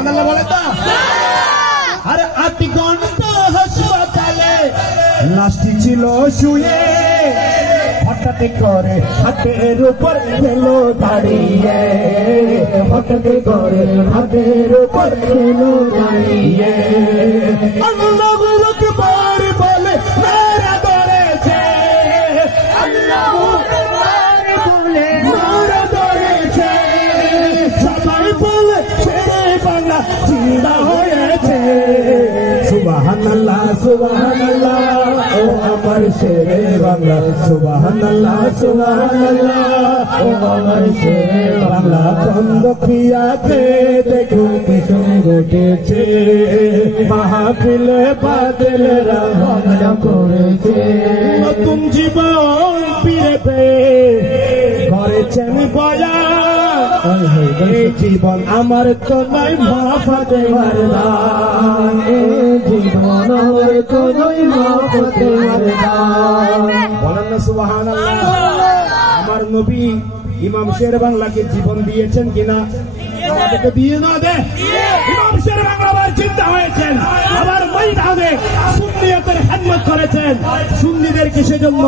সুবহানাল্লাহ বলে তো। আরে 8 ঘন্টা হাসপাতালে লাশটি ছিল শুয়ে, হঠাৎ করে হাতের উপর ফেলো দাঁড়িয়ে, হঠাৎ করে হাতের উপর ফেলো দাঁড়িয়ে। আল্লাহু আকবার বলে নারা ধরেছে, আল্লাহু আকবার বলে নারা ধরেছে, সবাই বলে শেরে বাংলা জিন্দা হয়েছে। সুবহানাল্লাহ সুবহানাল্লাহ ও আমার শেরে বাংলা, সুবহানাল্লাহ সুবহানাল্লাহ ও আমার শেরে বাংলা। খন্দকিয়াতে দেখো কিশোর ঘটেছে, মাহফিলে বাদলেরা হামলা করেছে। নতুন জীবন ফিরে পেয়ে করেছেন বয়া, এই জীবন আমার তো নয় মা ফাতেমার দান, এই জীবন আমার তো নয় মা ফাতেমার দান। বলেন না সুবহানাল্লাহ। আমার নবী ইমাম শের বাংলাকে জীবন দিয়েছেন কিনা? আমাদেরকে দিয়ে না দে। ইমাম শের বাংলা আবার চিন্তা হয়েছেন, আবার ময়দানে সুন্নিয়তের খেদমত করেছেন। সুন্নিদেরকে সেজন্য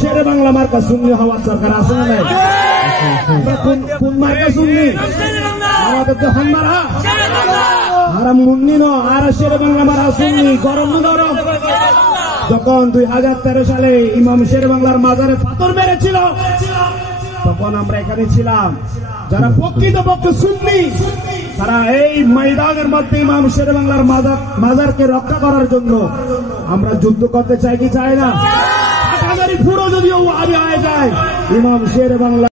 শের বাংলা মার্কা সুন্নি হওয়ার সরকার আছে না নাই? কোন মার্কা সুন্নি? আমাদের তো হাম্মারা আর মুন্নি ন, আর শের বাংলা মারা সুন্নি। গরম গরম যখন 2013 সালে ইমাম শের বাংলার মাজারে পাথর মেরেছিল, তখন আমরা এখানে ছিলাম। যারা প্রকৃতপক্ষে সুন্নি, তারা এই ময়দানের মধ্যে ইমাম শের বাংলার মাজারকে রক্ষা করার জন্য আমরা যুদ্ধ করতে চাই কি চাই না? পুরো যদিও ওয়াহাবি হয়ে যায়, ইমাম শের বাংলা